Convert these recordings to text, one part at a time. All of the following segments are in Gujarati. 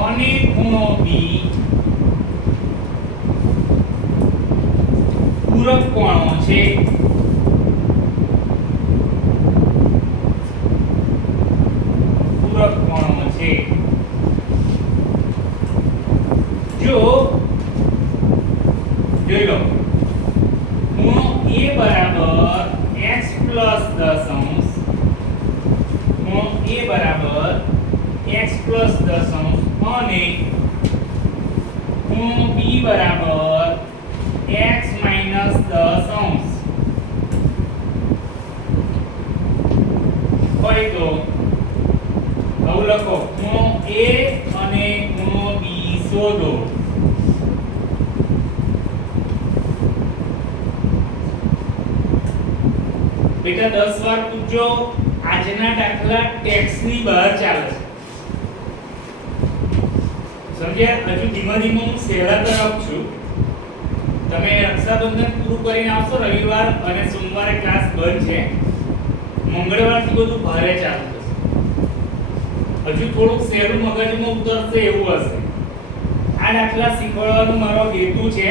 અને ખૂણો B પૂરક કોણો છે. પૂરક કોણો છે. જો જોઈ લો ખૂણો A બરાબર x પ્લસ 10 અંશ, ખૂણો A બરાબર x પ્લસ 10 અંશ અને ખૂણો B બરાબર x માઈનસ 10 અંશ. ફરી તો આવું લખો ખૂણો A અને ખૂણો B શોધો. બેટા 10 વાર પૂછજો. આજના દાખલા ટેક્સ્ટ ની બહાર ચાલે છે. સમજ્યા? હજુ ધીમે ધીમે હું સહેલા તરફ છું. તમે રક્ષાબંધન પૂરું કરીને આવશો, રવિવાર અને સોમવારે ક્લાસ બંધ છે. મંગળવારથી બધું ભારે ચાલુ થશે. હજુ થોડુંક સહેલું મગજમાં ઉતરશે એવું હશે. આ દાખલા શીખવાડવાનો મારો હેતુ છે.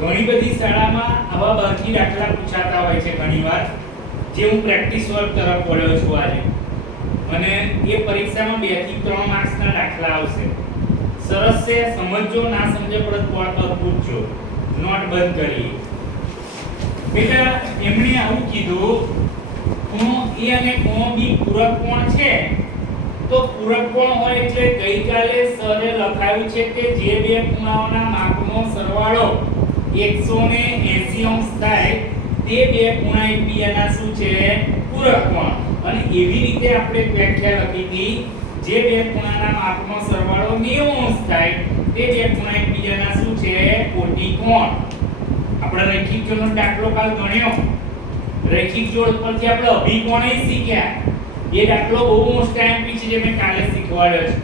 ઘણી બધી શાળામાં આવા બાકી દાખલા પૂછાતા હોય છે ઘણીવાર, જે હું પ્રેક્ટિસ વર્ક તરફ વળ્યો છું આજે. અને એ પરીક્ષામાં 2 થી 3 માર્ક્સના દાખલા આવશે. સરસ છે, સમજજો. ના સમજે પરત બોર્ડ પર પૂછજો. નોટ બંધ કરી. બેટા એમણે આવું કીધું, ખૂણો A અને ખૂણો B પૂરક કોણ છે. તો પૂરક કોણ હોય એટલે ગઈકાલે સરે લખાયું છે કે જે બે ખૂણાઓના માપનો સરવાળો 180 અંશ થાય તે બે ખૂણા એકબીજાના શું છે? પૂરક કોણ. અને એવી રીતે આપણે વ્યાખ્યા લખી હતી, જે બે ખૂણાના માપનો સરવાળો 90 અંશ થાય તે બે ખૂણા એકબીજાના શું છે? કોટી કોણ. આપણે રૈખિક જોડનો દાખલો કાલ ગણ્યો. રૈખિક જોડ પરથી આપણે અભિકોણય શીખ્યા. એ દાખલો બહુ મોસ્ટ આઈએમપી છે, જે મેં કાલે શીખવાડ્યો છે.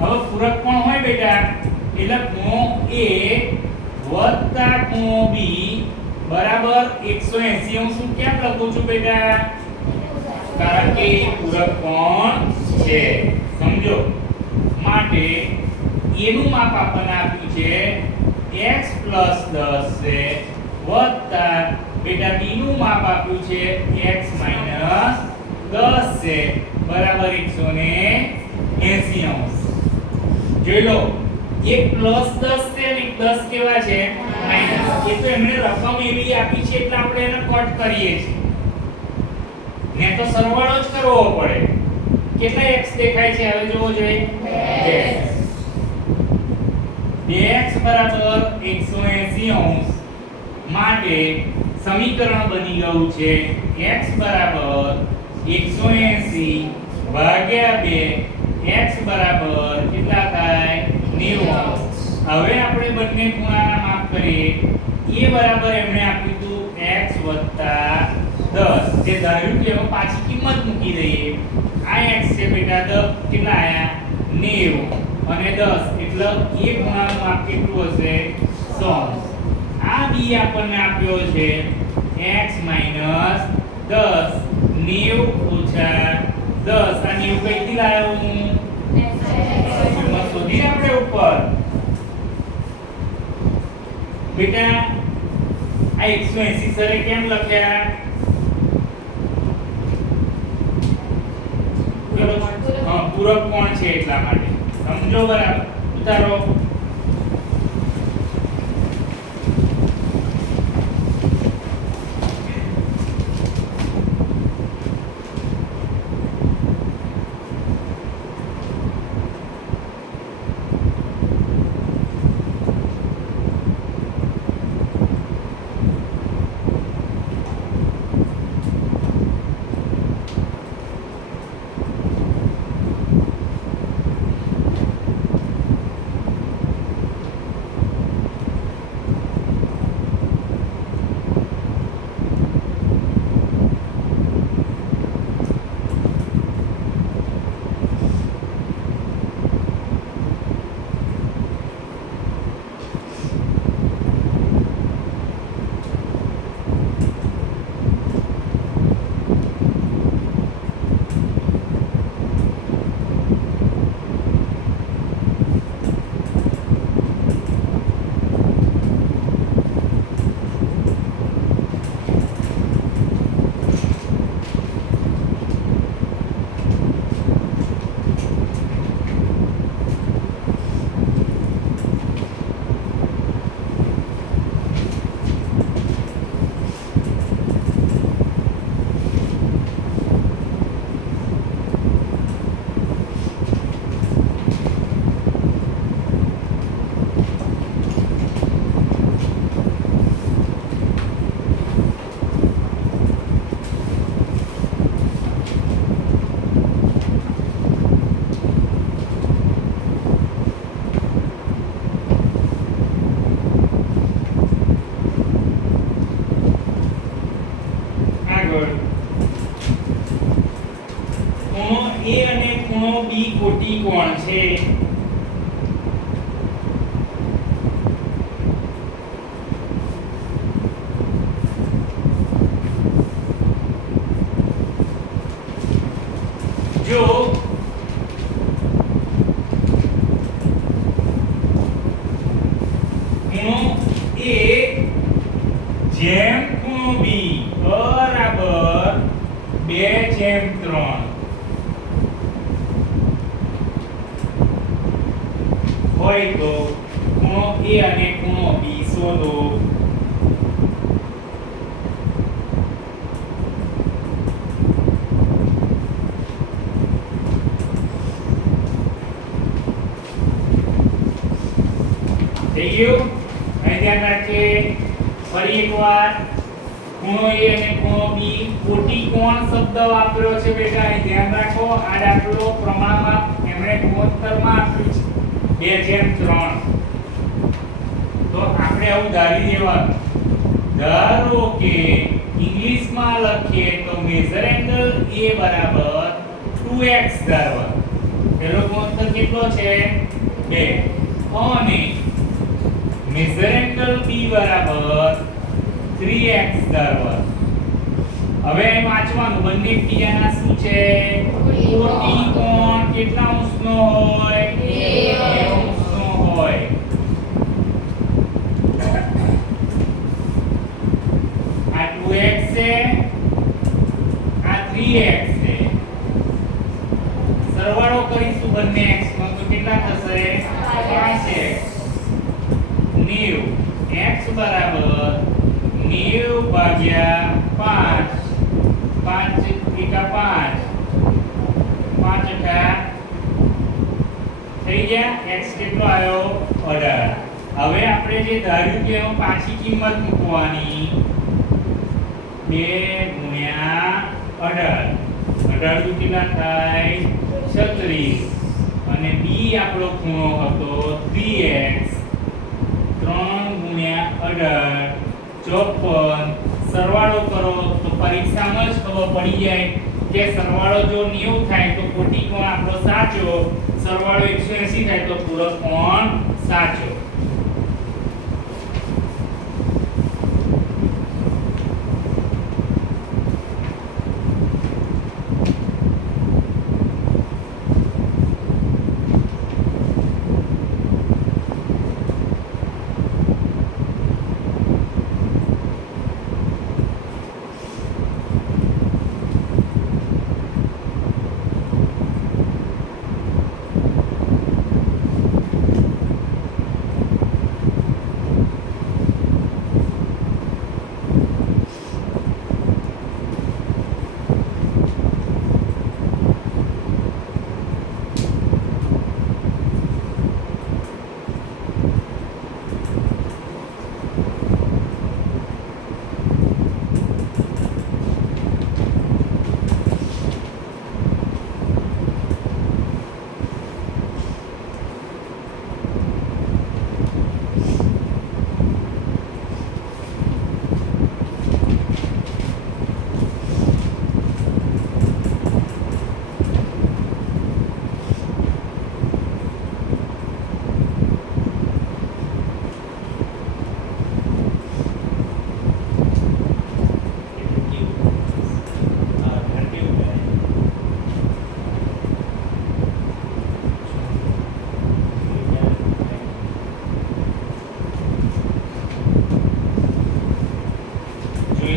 હવે પૂરક કોણ હોય બેટા એટલે ખૂણો A વત્તા ખૂણો B બરાબર 180 અંશ. હું કેમ લખું છું બેટા? કારણ કે એ પૂરક કોણ છે. સમજો? માટે A નું માપ આપણને આપ્યું છે x 10 છે વત્તા બેટા B નું માપ આપ્યું છે x 10 છે બરાબર 180 અંશ. જોઈ લો, એક પ્લસ 10 છે અને એક 10 કેવા છે? માઈનસ. એ તો એમણે રકમ એવી આપી છે એટલે આપણે એને કટ કરીએ છીએ. ને તો સરવાળો જ કરવો પડે. કેટલા x દેખાય છે હવે જોવો જોઈએ? 2x બરાબર 180 અંશ. માટે સમીકરણ બની ગયું છે x બરાબર 180 ભાગ્યા 2. x બરાબર કેટલા થાય? 90 અંશ. હવે આપણે બંને ખૂણાના માપ કરીએ. A બરાબર એમણે આપ્યું હતું x 10. જે ધાર્યું કે એમાં પાછી કિંમત મૂકી દઈએ. આ x છે બેટા કેટલા આયા? 90 અને 10 એટલે A ખૂણાનું માપ કેટલું હશે? 100. આ B આપણને આપ્યો છે x 10 90 ઓછા 10. આ 90 કઈથી લાવ્યો હું? કિંમત શોધી આપણે ઉપર. બેટા આ 180 સરે કેમ લખ્યા? પૂરક કોણ છે એટલા માટે. સમજો બરાબર? ઉતારો. ખૂણો A અને ખૂણો B કોટી કોણ છે. જો ખૂણો A જેમ ખૂણો B બરાબર 2/3 હોય તો ખૂણો A અને ખૂણો B શોધો. થઈ ગયું? અહીં ધ્યાન રાખીએ ફરી એકવાર ખૂણો A અને ખૂણો B કોટી કોણ શબ્દ વાપર્યો છે બેટા. અહીં ધ્યાન રાખો આ દાખલો પ્રમાણમાં એમણે ગુણોત્તરમાં આપ્યું છે 2/3. તો આપણે આવું ધારી દેવાનું. ધારો કે ઇંગ્લિશમાં લખીએ તો મેજર એંગલ A બરાબર 2x ધારવા. પેલો ગુણોત્તર કેટલો છે 2 અને મેજર એંગલ B બરાબર 3x ધારવા. હવે અહીં વાંચવાનું બંને એકબીજાના શું છે કોટી કોણ કેટલા અંશનો હોય 2 અંશનો હોય. આ 2x છે આ 3x છે. સરવાળો કરીશું બંને x નો તો કેટલા થશે 5x. 90 x બરાબર 90 ભાગ્યા 5 5 એકા 5 5 એકા થઈ ગયા. x કેટલો આવ્યો 18. હવે આપણે જે ધાર્યું કે એનો પાછી કિંમત મૂકવાની 2 ગુણ્યા 18 18 કેટલા થાય 36 અને b આપણો ખૂણો હતો 3x 3 ગુણ્યા 18 54. સરવાળો કરો તો પરીક્ષામાં જ ખબર પડી જાય કે સરવાળો જો 90 થાય તો કોટી કોણ આપણો સાચો, સરવાળો 180 થાય તો પૂરક કોણ સાચો.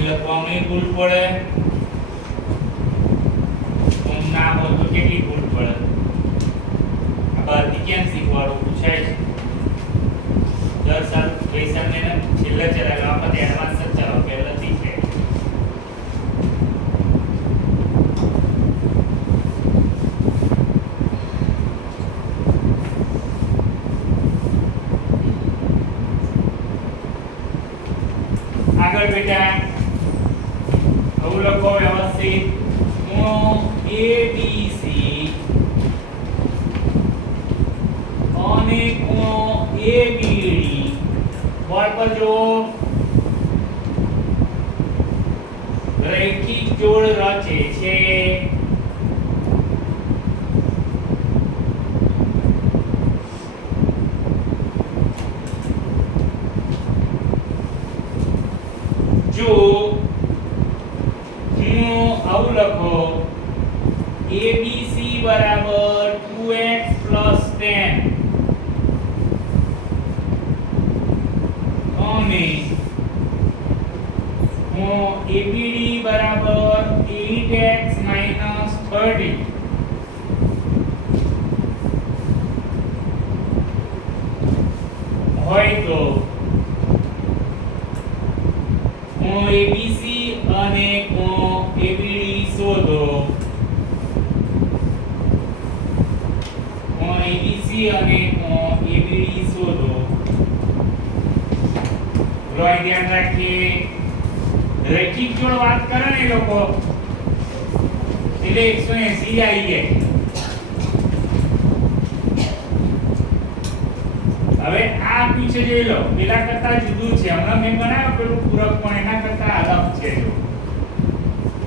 લખવામાં ભૂલ પડે ઓમ ના હોય તો કેટલી ભૂલ પડે. આ બહારથી કેમ શીખવાડવું પૂછાય છે. દર સાલ પૈસા મેને છેલ્લે ચલાવ્યો આ વખતે એડવાન્સ જ ચલાવો પહેલાથી છે. આગળ બેટા આવું લખો વ્યવસ્થિત. ખૂણો ABC અને ખૂણો ABD બોર્ડ પર જો રૈખિક જોડ રચે છે. ABC બરાબર 2x + 10 અને ABD બરાબર 8x - 30 હોય તો ABC અને ABD શોધો. ABC અને ABD શોધો. રોય ધ્યાન રાખીએ રૈખિક જોડ વાત કરે ને એ લોકો એટલે 180 આવી જાય. હવે આ આપ્યું છે જોઈ લો પેલા કરતા જુદું છે. હમણાં મેં બનાવ્યું પેલું પૂરક પણ એના કરતા અલગ છે.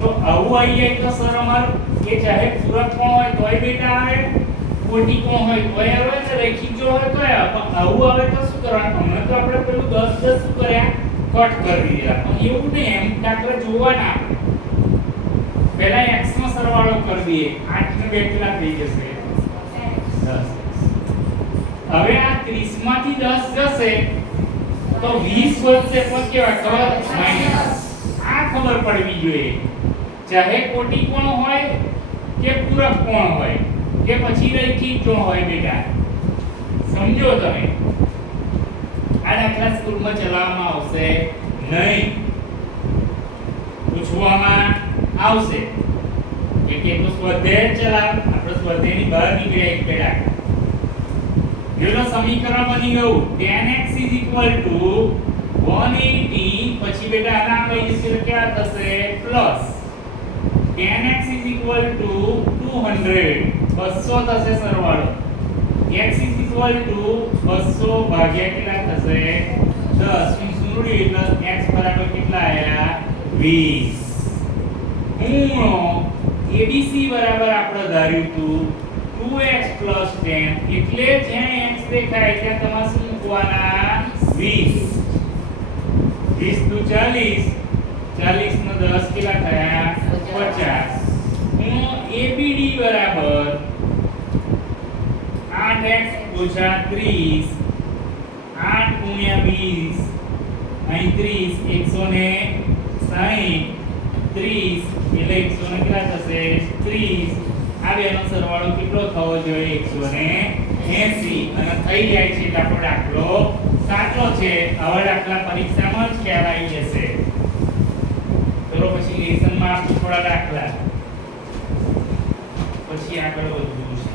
તો આવું આવી જાય તો સર અમારું એ ચાહે પૂરક પણ હોય તોય બેટા આવે, કોટી પણ હોય તોય આવે ને રૈખિક જોડ હોય તોય આવે. પણ આવું આવે તો શું કરવાનું? હમણાં તો આપણે પેલું 10 શું કર્યા કટ કરી દીધા. પણ એવું નહીં, એમ દાખલા જોવાના. પહેલા x નો સરવાળો કરી દઈએ. 8 ને 2 કેટલા થઈ જશે? 10. હવે આ 30 માંથી 10 જશે તો 20 વધશે પણ કેવા ખબર માઈનસ. આ ખબર પડવી જોઈએ. ચાહે કોટી કોણ હોય કે પૂરક કોણ હોય કે પછી રૈખિક કોણ હોય બેટા. સમજો તમે. આ દાખલા સ્કૂલમાં ચલાવવામાં આવશે નહીં. પૂછવામાં આવશે કે કેટલો સ્વાધ્યાય ચલાવ. આપણે સ્વાધ્યાયની બહાર નીકળ્યા એક પેડા. જેનો સમીકરણ બની ગયું 10x = 180 પછી બેટા આના કઈ જશે क्या થશે પ્લસ 10x = 200 200 થશે સરવાળો. x = 200 ભાગ્યા કેટલા થશે 10 સુરુડી એટલે x બરાબર કેટલા આયા 20. હું ABC બરાબર આપણે ધાર્યું હતું 2x + 10 એટલે જ્યાં x દેખાય ત્યાં તમારે શું મૂકવાના 20. 20 * 40 40 નો 10 કેટલા થયા 50. હું ABD બરાબર 8x - 30 8 * 20 અહીં 30 160 30 એટલે 100 ને કેટલા થશે 30. આ બેનો સરવાળો કેટલો થવો જોઈએ 180 અને થઈ જાય છે એટલે આપણો દાખલો સાચો છે. હવે દાખલા પરીક્ષામાં જ ખ્યાલ આવી જશે. ચલો પછી લેસનમાં આપણે થોડા દાખલા પછી આગળ વધવું છે.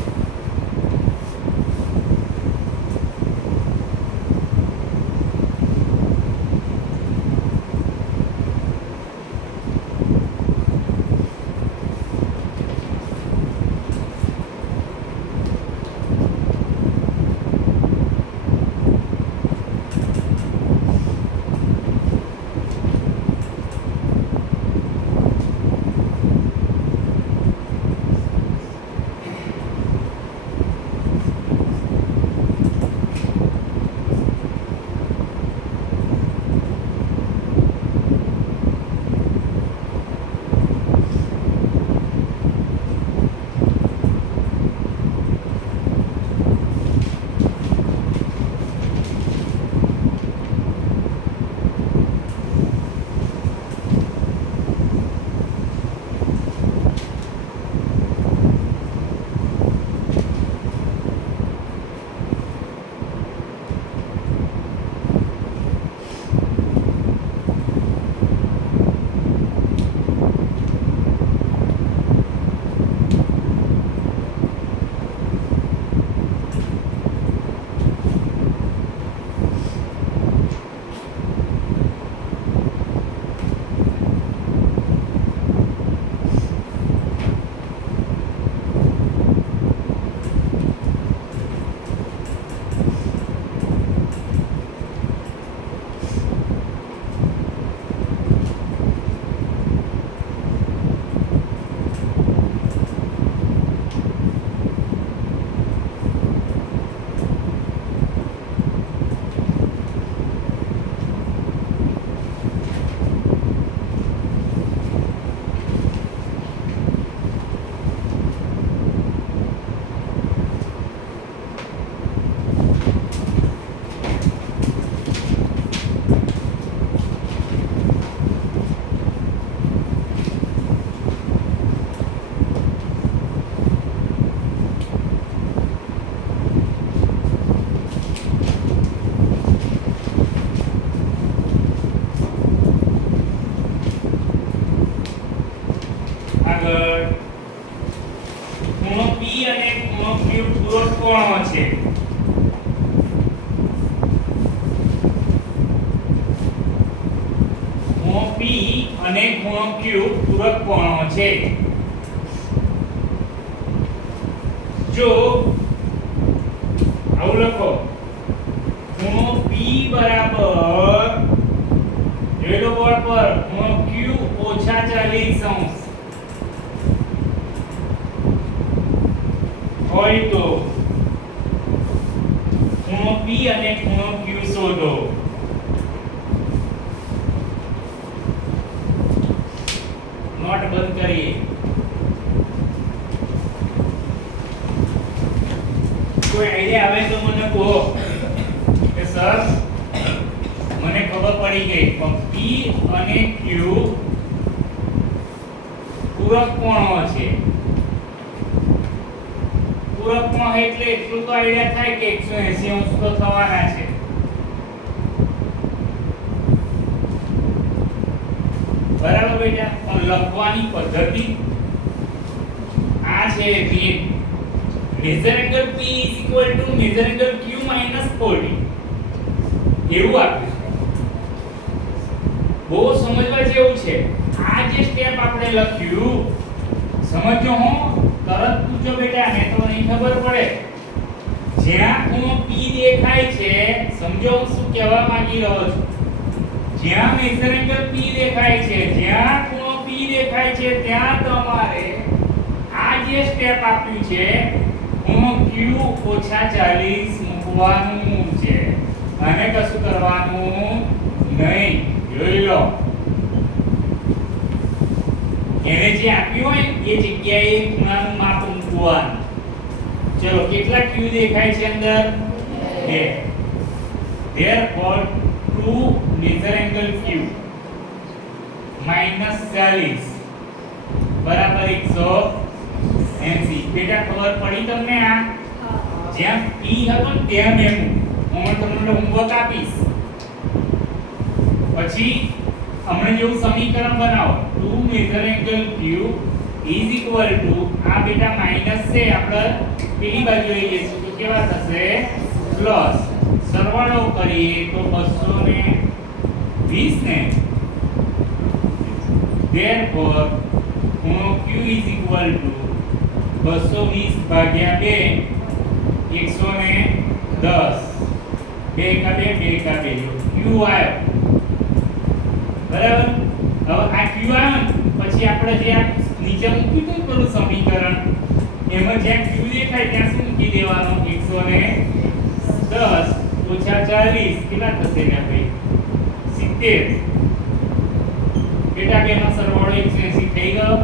Q પૂરક કોણો છે. ખૂણો P અને ખૂણો Q પૂરક કોણો છે. જો આવું લખો, ખૂણો P બરાબર જોઈ લો બોર્ડ પર, ખૂણો Q ઓછા 40 અંશ હોય તો ખૂણો P અને ખૂણો Q શોધો. નોટ બંધ કરીએ. કોઈ આઈડિયા આવે તો મને કહો કે સર મને ખબર પડી ગઈ પણ P અને Q પૂરક કોણો છે. પૂરક કોણ એટલે એટલું તો આઈડિયા થાય કે 180 અંશ તો થવાના છે. બરાબર બેટા, પણ લખવાની પદ્ધતિ આ છે રીત. Major angle P major angle Q - 40 એવું આપ્યું છે. બહુ સમજવા જેવું છે. આ જે સ્ટેપ આપણે લખ્યું સમજો હો, તરત પૂછો બેટા, ને તો નહીં ખબર પડે. જ્યાં ખૂણો P દેખાય છે, સમજો હું શું કહેવા માંગી રહ્યો છું. જ્યાં મેજર એંગલ P દેખાય છે, જ્યાં ખૂણો P દેખાય છે, ત્યાં તમારે આ જે સ્ટેપ આપ્યું છે ખૂણો Q ઓછા 40 મૂકવાનું છે અને કશું કરવાનું નહીં. જોઈ લો, એને જે આપ્યું હોય એ જગ્યાએ ખૂણાનું માપ મૂકવાનું. ચલો, કેટલા Q દેખાય છે અંદર? 2. therefore 2 મેજર એંગલ Q -40 બરાબર 180. બેટા ખબર પડી તમને? આ જ્યાં P હતો ને ત્યાં મેં હું તમને હોમવર્ક આપીશ. પછી હમણાં જેવું સમીકરણ બનાવો, 2 મેજર એંગલ Q આ બેટા માઈનસ છે, આપણે પેલી બાજુ લઈ જઈશું તો કેવા થશે? પ્લસ. સરવાળો કરીએ તો 220 ને. therefore ખૂણો Q 220 ભાગ્યા 2 110. 2 કા 2 Q આવ્યો. બરાબર. હવે આ Q આવ્યો પછી આપણે જે આ નીચે મૂકી દઉં પેલું સમીકરણ, એમાં જ્યાં Q દેખાય ત્યાં શું મૂકી દેવાનું? 110 ઓછા 40 કેટલા થશે ને ભાઈ? 70. બેટા બેનો સરવાળો 180 થઈ ગયો.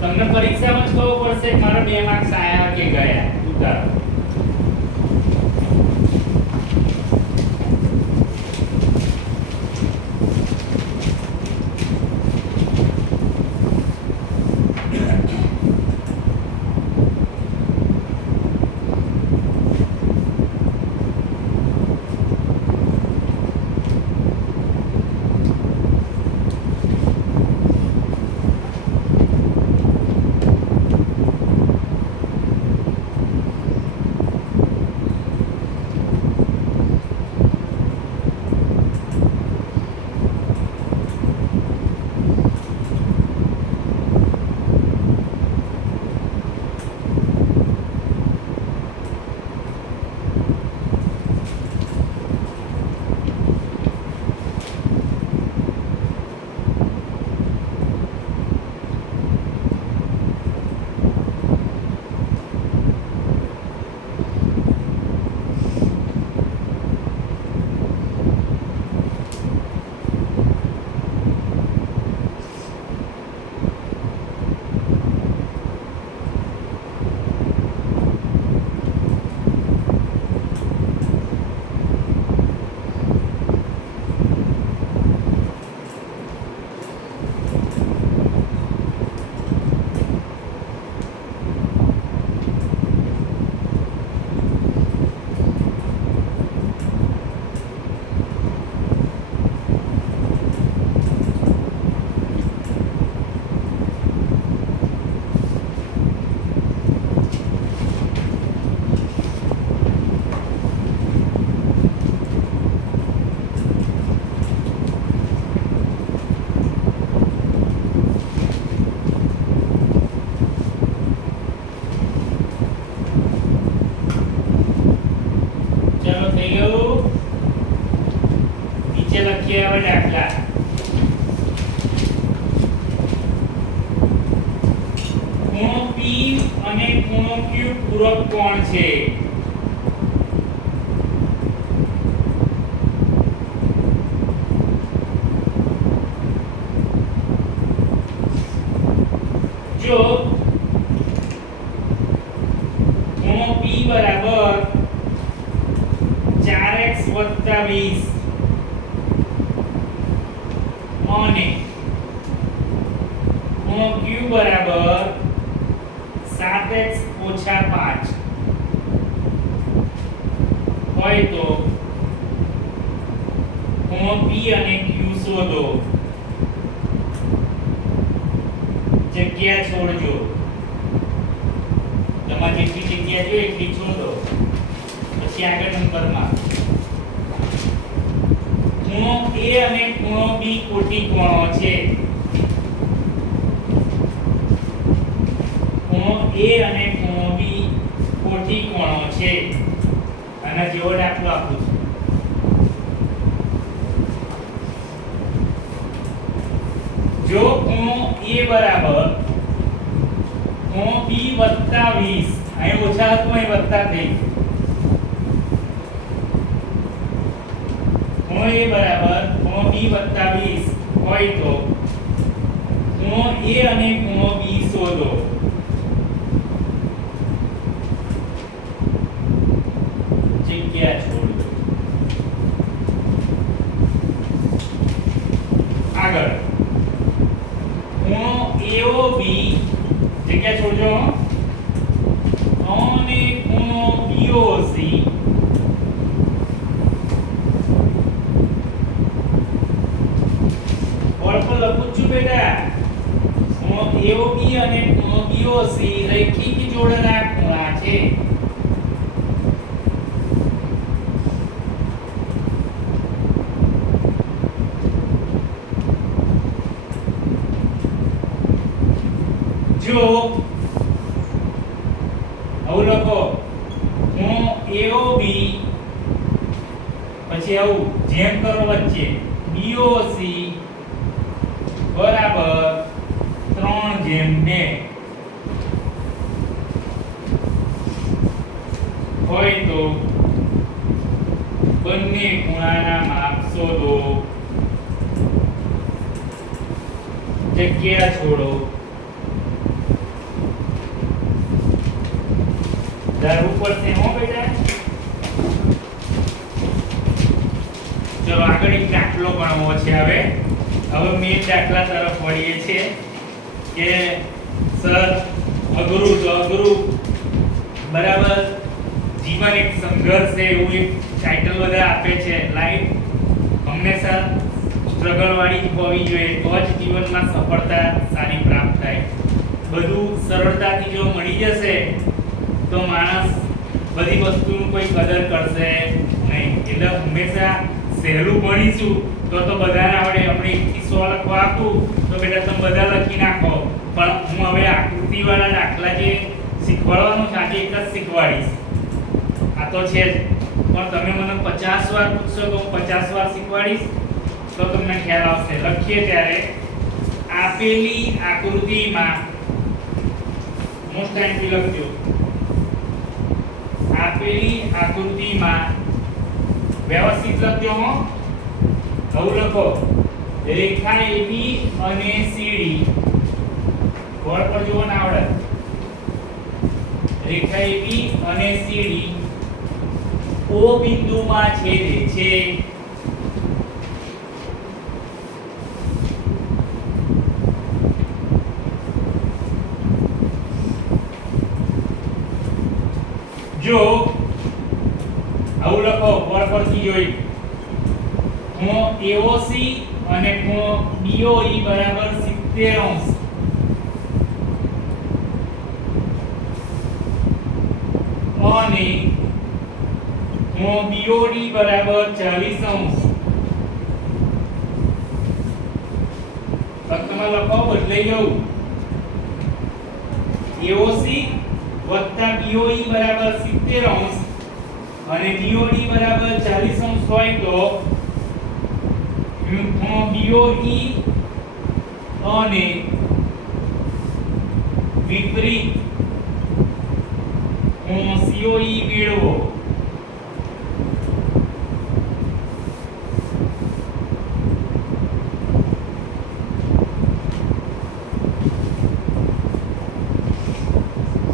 તમને પરીક્ષામાં જ ખબર પડશે મારા 2 માર્ક્સ આયા કે ગયા. ઉતારો. છે હવે દાખલા. ખૂણો P અને ખૂણો Q પૂરક કોણ છે? જો ખૂણો P બરાબર 4x + 20 અને ખૂણો Q બરાબર 7x - 5 હોય તો ખૂણો P અને Q શોધો. જગ્યા છોડજો. તમારે જેટલી જગ્યા જોઈએ એટલી છોડો. પછી આગળ નંબરમાં ખૂણો A અને ખૂણો B કોટી કોણો છે. ખૂણો A અને ખૂણો B કોટી કોણો છે. આના જેવો દાખલો આપું છું. જો ખૂણો A બરાબર ખૂણો B + 20, અહીં ઓછા હતું અહીં વત્તા થઈ. ખૂણો A બરાબર ખૂણો B + 20 હોય તો ખૂણો A અને ખૂણો B શોધો. જગ્યા છોડો. આગળ ખૂણો AOB, જગ્યા છોડજો, અને ખૂણો BOC બોર્ડ પર લખું છું બેટા. ખૂણો AOB અને ખૂણો BOC રૈખિક જોડના ખૂણા છે. જો આવું લખો ખૂણો AOB પછી આવું જેમ કરો વચ્ચે BOC બરાબર 3/2 હોય તો બંને ખૂણાના માપ શોધો. જગ્યા છોડો. ધારવું પડશે હો બેટા. ચલો આગળ એક દાખલો ગણવો છે. હવે મેં દાખલા તરફ વળીએ છીએ કે સર અઘરું તો અઘરું બરાબર. જીવન એક સંઘર્ષ છે એવું એક ટાઇટલ બધા આપે છે. લાઈફ હંમેશા સ્ટ્રગલ વાળી જ હોવી જોઈએ તો જ જીવનમાં સફળતા સારી પ્રાપ્ત થાય. બધું સરળતાથી જો મળી જશે તો માણસ બધી વસ્તુનું કોઈ કદર કરશે નહીં. એટલે હંમેશા સહેલું ભણીશું તો બધાને આવડે. આપણે 1 થી 100 લખવા આપું તો બેટા તમે બધા લખી નાખો. પણ હું હવે આકૃતિવાળા દાખલા જે શીખવાડવાનું છે આજે એક જ શીખવાડીશ. આ તો છે જ, પણ તમે મને 50 વાર પૂછશો તો હું 50 વાર શીખવાડીશ તો તમને ખ્યાલ આવશે. લખીએ ત્યારે આપેલી આકૃતિમાં મોસ્ટ ટાઈમથી લખજો. આપેલી આકૃતિમાં વ્યવસ્થિત લખજો હો. આવું લખો રેખા AB અને CD. બોર્ડ પર જોવો ના આવડે. રેખા AB અને CD O બિંદુમાં છેદે છે. જો આવું લખો બોર્ડ પરથી જોઈ ખૂણો AOC અને ખૂણો BOE બરાબર 70 અને ખૂણો BOD બરાબર 40 ફક્ત માં લખો બદલાઈ ગયું. AOC વત્તા BOE બરાબર 70 અને BOD બરાબર 40 હોય તો BOE અને વિપરીત COE મેળવો.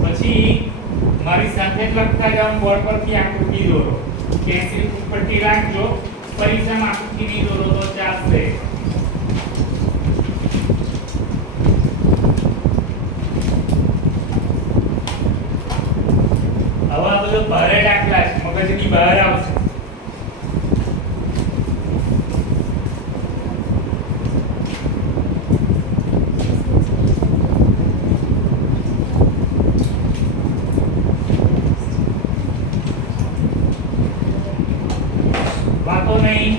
પછી મારી સાથે જ લખતા જાઓ, બોર્ડ પરથી આકૃતિ દોરો. પેન્સિલ ઉપરથી રાખજો, પરીક્ષામાં આકૃતિ નહીં દોરો તો ચાલશે. હવે આ બધો ભારે દાખલા છે, મગજની બહાર આવશે. વાતો નહીં.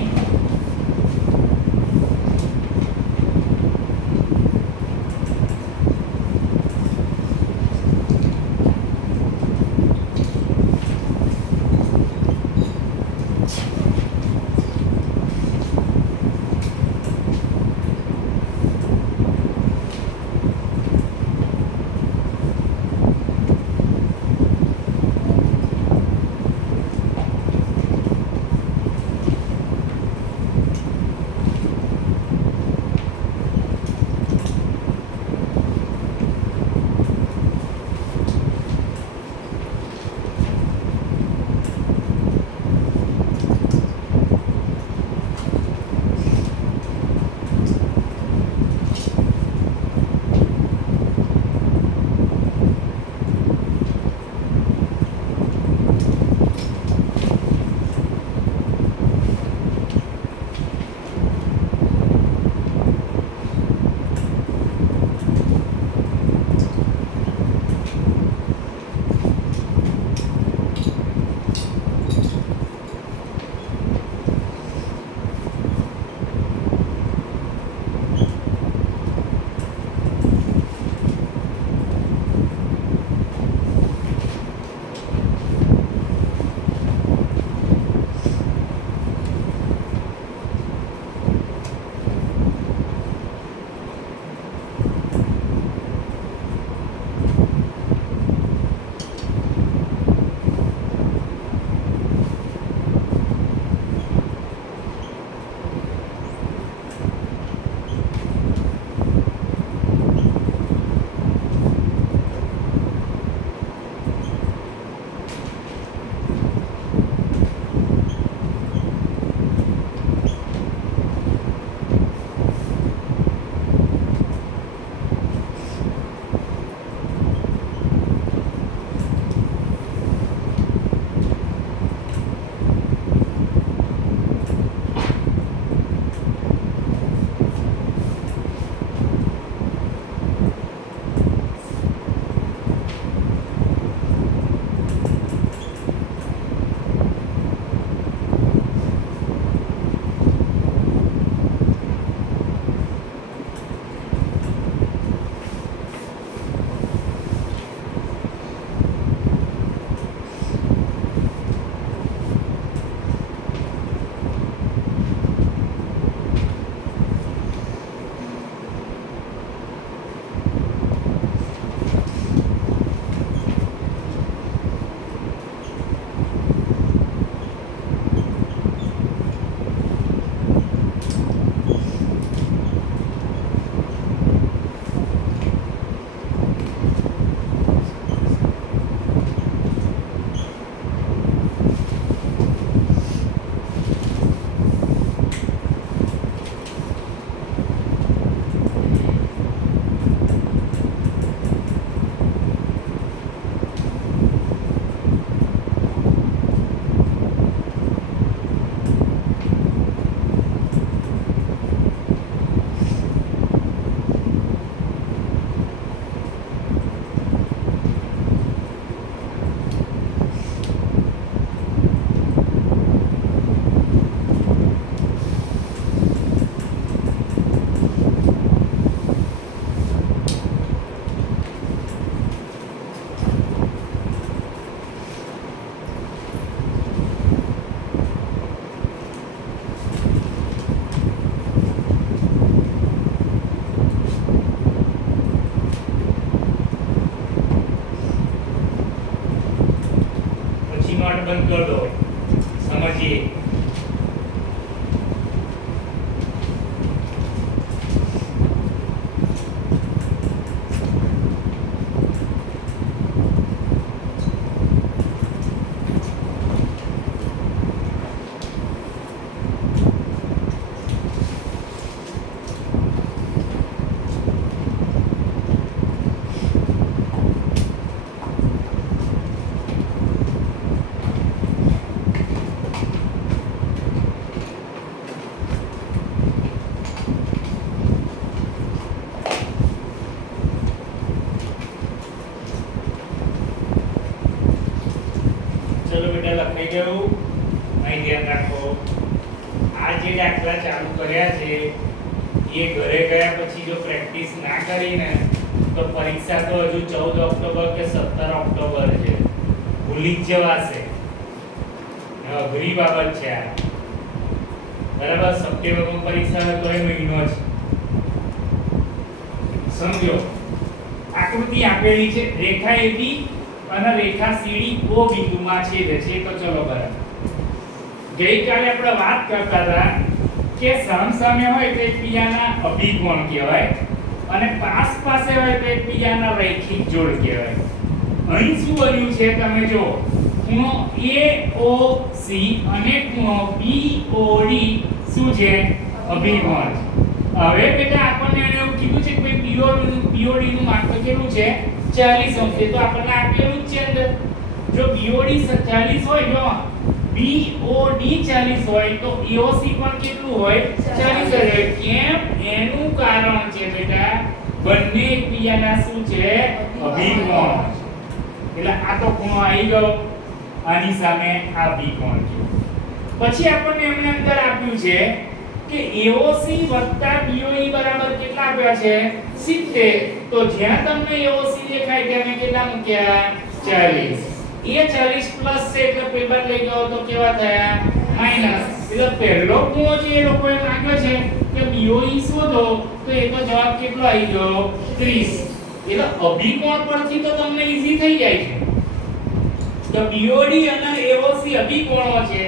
બંધ કરી દો. સમજીએ. ચલો બેટા લખાઈ ગયું. અહીં ધ્યાન રાખો. આ જે દાખલા ચાલુ કર્યા છે એ ઘરે ગયા પછી જો પ્રેક્ટિસ ના કરીને તો પરીક્ષા તો હજુ 14 ઓક્ટોબર કે 17 ઓક્ટોબર છે. ભૂલી જ જવાશે. અઘરી બાબત છે આ. બરાબર. સપ્ટેમ્બરમાં પરીક્ષા હોય તો એ મહિનો છે. સમજો. આકૃતિ આપેલી છે. રેખા AB અને રેખા CD O બિંદુમાં છેદે છે. તો ચલો બરાબર. ગઈકાલે આપણે વાત કરતા હતા કે સામસામે હોય તો એકબીજાના અભિકોણ કહેવાય અને પાસ પાસે હોય તો એકબીજાના રૈખિક જોડ કહેવાય. અહીં શું બન્યું છે તમે જો. ખૂણો AOC અને ખૂણો BOD શું છે? અભિકોણ છે. હવે બેટા આપણને એને એવું કીધું છે કે BOD નું માપ કેટલું છે? 40 અંશ. તો આપણને આપેલું જ છે અંદર. જો BOD 40 હોય, જો BOD 40 હોય તો EOC પણ કેટલું હોય? 40 હોય. કેમ? એનું કારણ છે બેટા બંને એકબીજાના શું છે? અભિકોણ. એટલે આ તો ખૂણો આવી ગયો. આની સામે આ અભિકોણ છે. પછી આપણને એમને અંદર આપ્યું છે કે AOC વત્તા BOE બરાબર કેટલા આપ્યા છે? 70. તો જ્યાં તમને AOC દેખાય ત્યાં મેં કેટલા મૂક્યા? 40. એ 40 પ્લસ છે એટલે પેપર લઈ ગયો તો કેવા થયા? માઈનસ. એટલે પહેલો ખૂણો જે એ લોકોએ માંગ્યો છે કે BOE શોધો તો એ તો જવાબ કેટલો આવી ગયો? 30. એટલે અભિકોણ પરથી તો તમને ઈઝી થઈ જાય છે. તો BOD અને AOC અભિકોણો છે.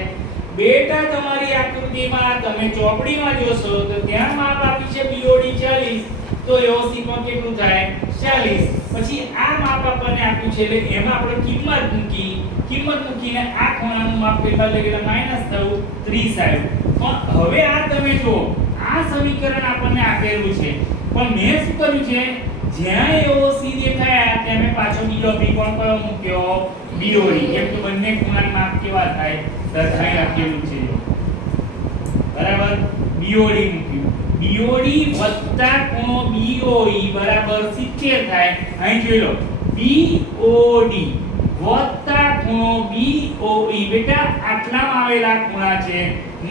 બેટા તમારી આકૃતિમાં તમે ચોપડીમાં જોશો તો ત્યાં માપ આપ્યું છે BOD 40 તો AOC પણ કેટલું થાય? 40. પછી આ માપ આપણને આપ્યું છે એટલે એમાં આપણે કિંમત મૂકીને આ ખૂણાનું માપ કેટલા લઈ ગયા? માઈનસ થયું 30 આવ્યું. પણ હવે આ તમે જો આ સમીકરણ આપણને આપેલું છે પણ મેં શું કર્યું છે જ્યાં AOC દેખાયા ત્યાં મેં પાછો બીજો અભિકોણ કયો મૂક્યો? BOD. કેમ કે બંને ખૂણાના માપ કેવા થાય? સરખાઈ આપેલું છે. બરાબર. BOD મૂક્યું. BOD વત્તા ખૂણો BOE બરાબર 70 થાય. અહીં જોઈ લો. BOD વત્તા ખૂણો BOE બેટા આટલામાં આવેલા ખૂણા છે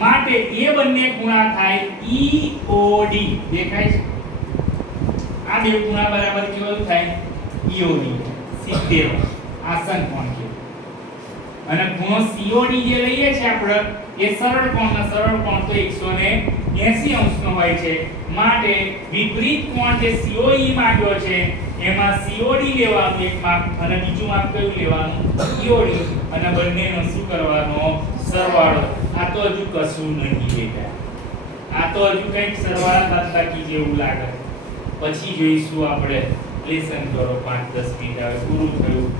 માટે એ બંને ખૂણા થાય EOD. દેખાય છે? આ બે ખૂણા બરાબર કેવું થાય? EOD. 70 આસન કોણ છે. અને ખૂણો COD જે લઈએ છે આપણે એ સરળ કોણ તો 180 અંશનો હોય છે. માટે વિપરીત કોણ જે COE માંગ્યો છે એમાં COD લેવાનું એક માપ અને બીજું માપ કયું લેવાનું? EOD. અને બંનેનો શું કરવાનો? સરવાળો. આ તો હજુ કશું નહીં બેટા. આ તો હજુ કંઈક સરવાળા બાદબાકી જેવું લાગે. પછી જોઈશું આપણે. લેસન કરો 5-10 મિનિટ. હવે પૂરું થયું.